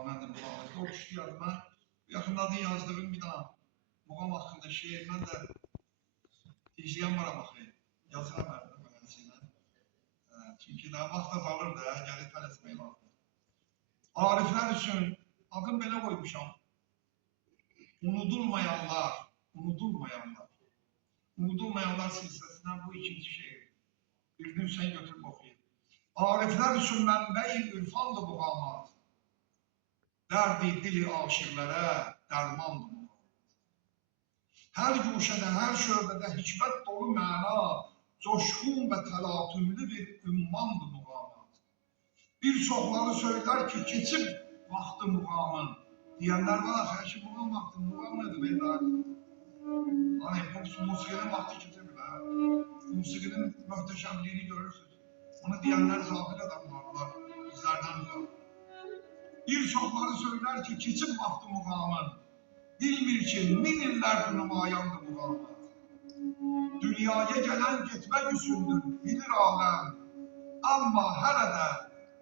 Manəndə muğamı. O işləyər. Mən yaxınlarda yazdığım bir dana muğam haqqında şeir mən də izləyən var baxı. Yazıram mənəsilə. Çünki daha vaxt azalır da, gəlib tələsmək lazım. Ariflər üçün adım belə qoymuşam. Unudulmayanlar, unudulmayanlar. Unudulmayanlar silsiləsindən bu ikinci şeir. Bir gün sən götürüb oxuyun. Ariflər üçün mənbə-i ürfandır muğamat. Dərdi dili aşıqlərə dərmandır muğamat. Hər guşədə, hər şöbədə hikmət dolu məna, coşqun və təlatümlü bir ümmandır muğamat. Bir çoxları söylər ki, keçib vaxtı muğamın. Deyənlər var, xərşi muğam vaxtı, muğam nədir beylər? Hani bu musiqinin vaxtı keçib bilər. Musiqinin möhtəşəmliyini görürsünüz. Onu deyənlər zahir adamlarlar, bizlərdən uzaq. Bir çoxları söylər ki, keçib vaxtı muğamın. Bilmir ki, min illərdir nümayandır muğamat. Dünyaya gələn getmək üçündür, bilir aləm. Amma hələ də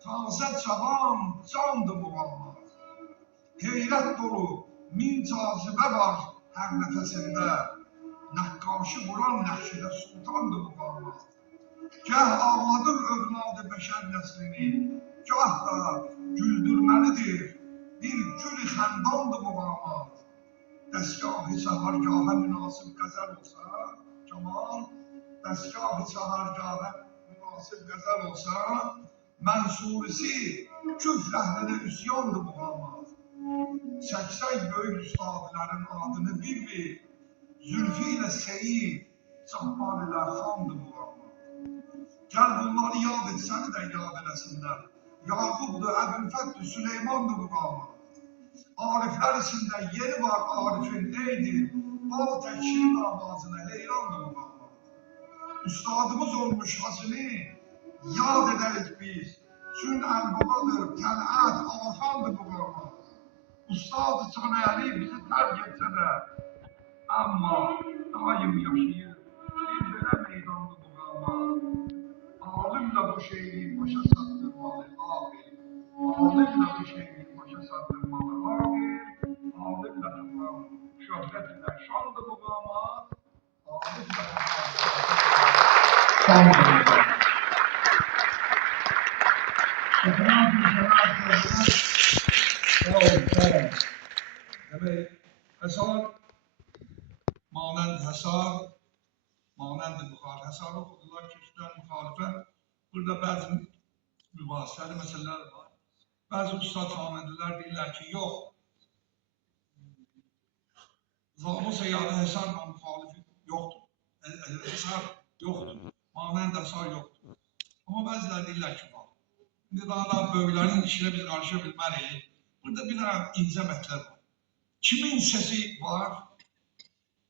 tazə cavan candır muğamat. Heyrət dolu min cazibə var hər nəfəsində. Nəqqaşı vuran nəqşidə sultandır muğamat. Gəh ağladır övladı bəşər nəslini, gah da güldürməlidir, bir gül-i xəndandır muğamat. Dəstgah-ı səhargahə münasib qəzəl olsa, Camal, dəstgah-ı səhargahə münasib qəzəl olsa, mənsurisi küfr əhlinə üsyandır muğamat. Səksək böyük üstadlərin adını bir-bir, zülfü ilə seyir, Cabbar ilə xandır muğamat. Gəl bunları yad et, səni də yad eləsinlər. Yaqubdur, Əbülfətdir, Süleymandır muğamat. Ariflər içində yeri var Arifin eydir, bal təkşir davazına heyrandır muğamat. Üstadımız olmuş Hacını yad edərik biz, çün əlbabadır, tələt, ahandır muğamat. Ustad-ı Canəyəli bizi tərk etsə də, amma daim yaşayır, bir belə meydandır muğamat. Alimlə bu şeiri başa çatdırmalı, ağabey. Alimlə bu şeiri başa çatdırmalı, ağabey. Alimlə tutan şöhrət ilə şandır muğamat. Alimlə tutan şandır muğamat. Şəhran gülşələr görürlər. Sağ olun, sağ olun. Demək, Həsar, manənd Həsar, manənd Buxar. Həsarı oxudular, keçdilər müxalifət. Burada bəzi mübahisəli məsələlər var. Bəzi ustad xanəndilər deyirlər ki, yox, Zabı Seyyada Həsarla müxalifi yoxdur. Həsar yoxdur, manənd Həsar yoxdur. Amma bəzilər deyirlər ki, var. İndi daha böyüklərin işinə biz qarışa bilmərik. Burada bir dənə incə mətləb var. Kimin səsi var,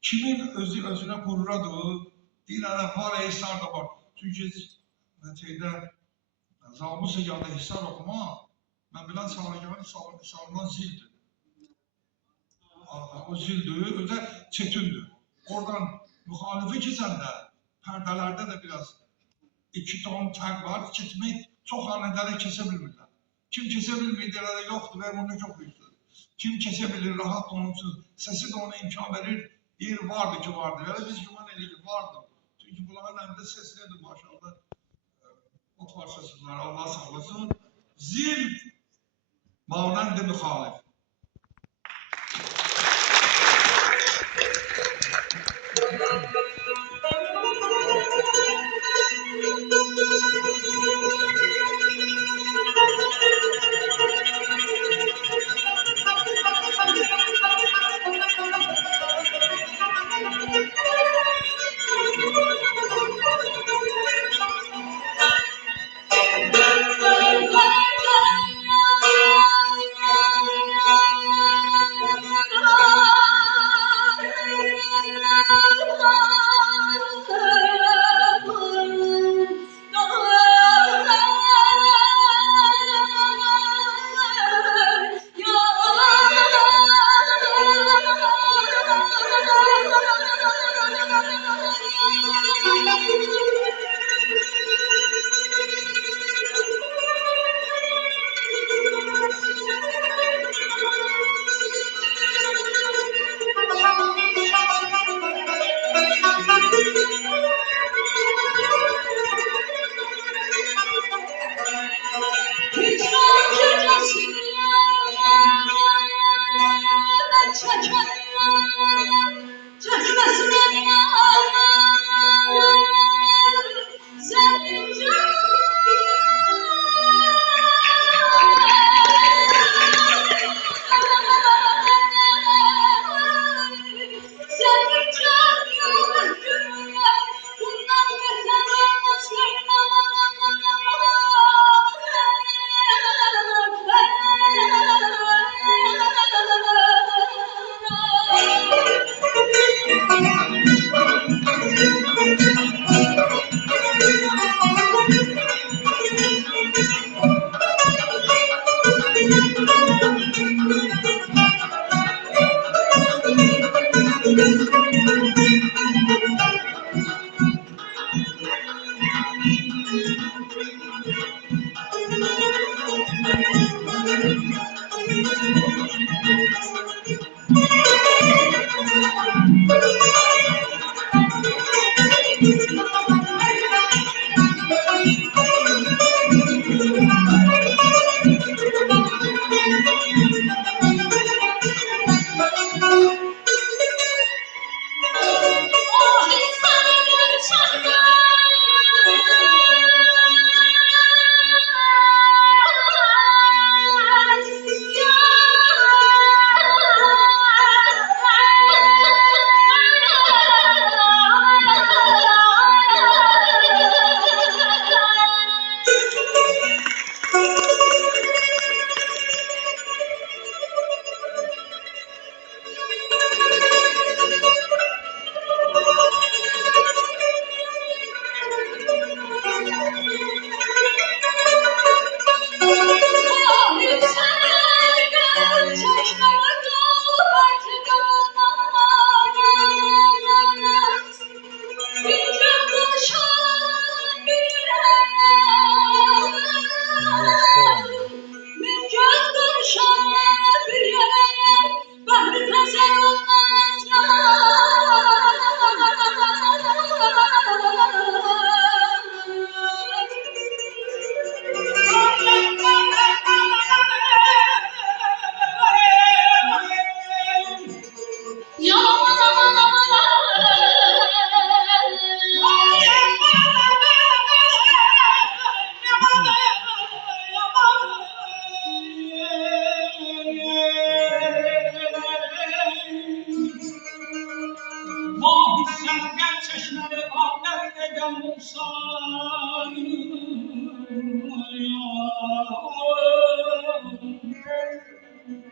kimin özünə qurradır, deyirlər, var, Həsar da var. Çünki nəticədə Zabı Seyyada Həsar oxumaq, mən bilən sağlanan zildir. O zildir, özə çetündür. Oradan müxalifi keçəndə, pərdələrdə də biraz iki ton tək var, keçmək çox anədələ kesə bilmirlər. Kim kesə bilmir, deyirlər, yoxdur, və onu çox yüzdür. Kim kesə bilir, rahat donunsuz, səsi də ona imkan verir, deyir, vardır ki, vardır. Elə biz güman edirik ki, vardır. Çünki bunların əmdə səs nədir, maşallah, o parçasınlar, Allah sağlasın. Zil, manənd-i müxalif.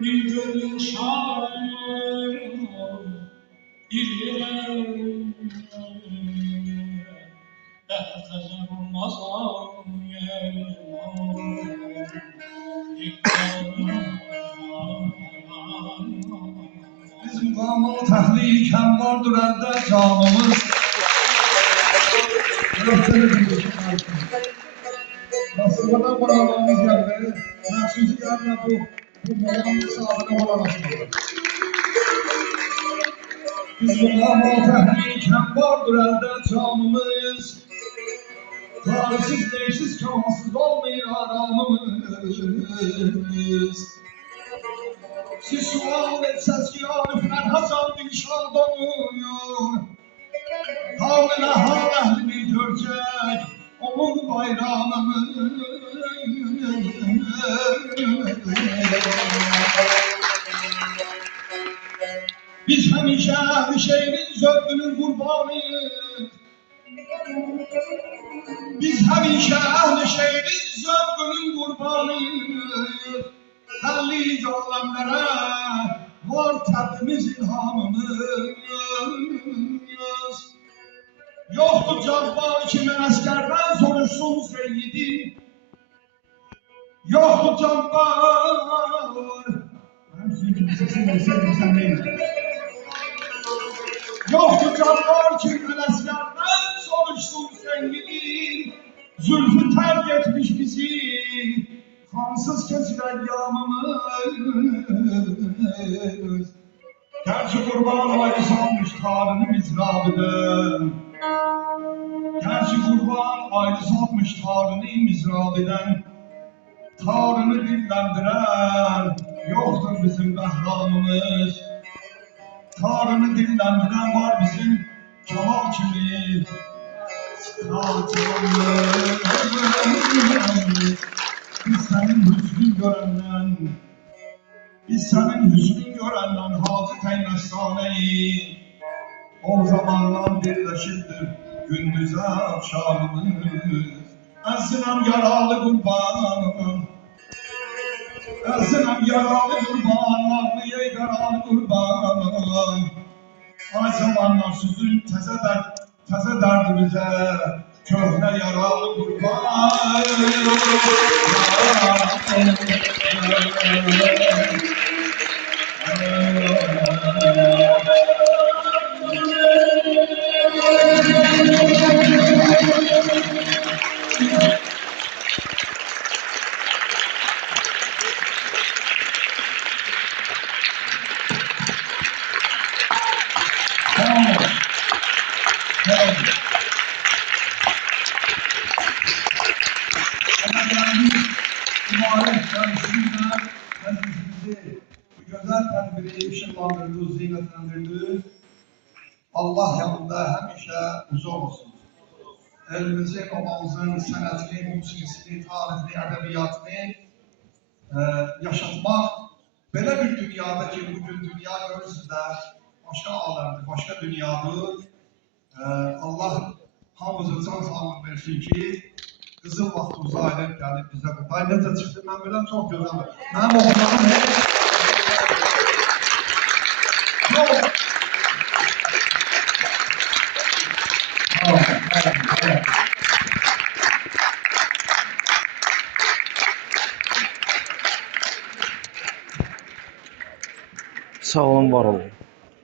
bir gönül şair bir yere ehtezar olmaz Bizim kamal tehlikem vardır elde canımız. Nasıl kadar bağlamamız geldi? Mahsusi geldi bu bağlamın sağlığına bağlamasıdır. Bizim kamal tehlikem vardır elde canımız. Tarihsiz, neysiz, kânsız olmayın aramımız. Siz sual etseniz ki arifler Hasan bin Şah donuyor. Kavmine hal ehlini görecek onun bayramını. Biz hemşe bir şeyin zövkünün kurbanıyız. Biz hemşe ehl-i şehrin zövkünün kurbanıyız. Telli alemlere var tepimiz ilhamımız. Yoktu cabbar kimin askerden soruşsun seyyidi. Yoktu cabbar. Yoktu cabbar kimin askerden soruşsun seyyidi. Zülfü terk etmiş bizi. Kansız kesilen yağmamız. Gerçi kurban ayrı salmış tarını mizrabiden. Gerçi kurban ayrı salmış tarını mizrabiden. Tarını dillendiren yoktur bizim behramımız. Tarını dillendiren var bizim Kemal kimi. Biz senin hüznün görenden, biz senin hüznün görenden hazır teynestaneyi. O zamandan birleşirdir gündüze akşamımız. Esinem yaralı kurbanım, esinem yaralı kurban, ağlıya yaralı kurban. Ay zamanlar süzün teze derdimize, köhne yaralı kurban. Güzel tedbiri ışınlandırdı, zinetlendirdi. Allah yanında hemşe uzak olsun. Elimizin, obamızın senetini, musikisini, tarihini, edebiyatını yaşatmak. Böyle bir dünyada ki bugün dünya görürsünüzler, başka alemde, başka dünyadır. Allah hamımıza can sağlık versin ki kızıl vakti uzay edip gelip bize bu. Ben necə çıktı, ben biləm çok güzel. Benim oğullarım çok. Sağ olun, var olun.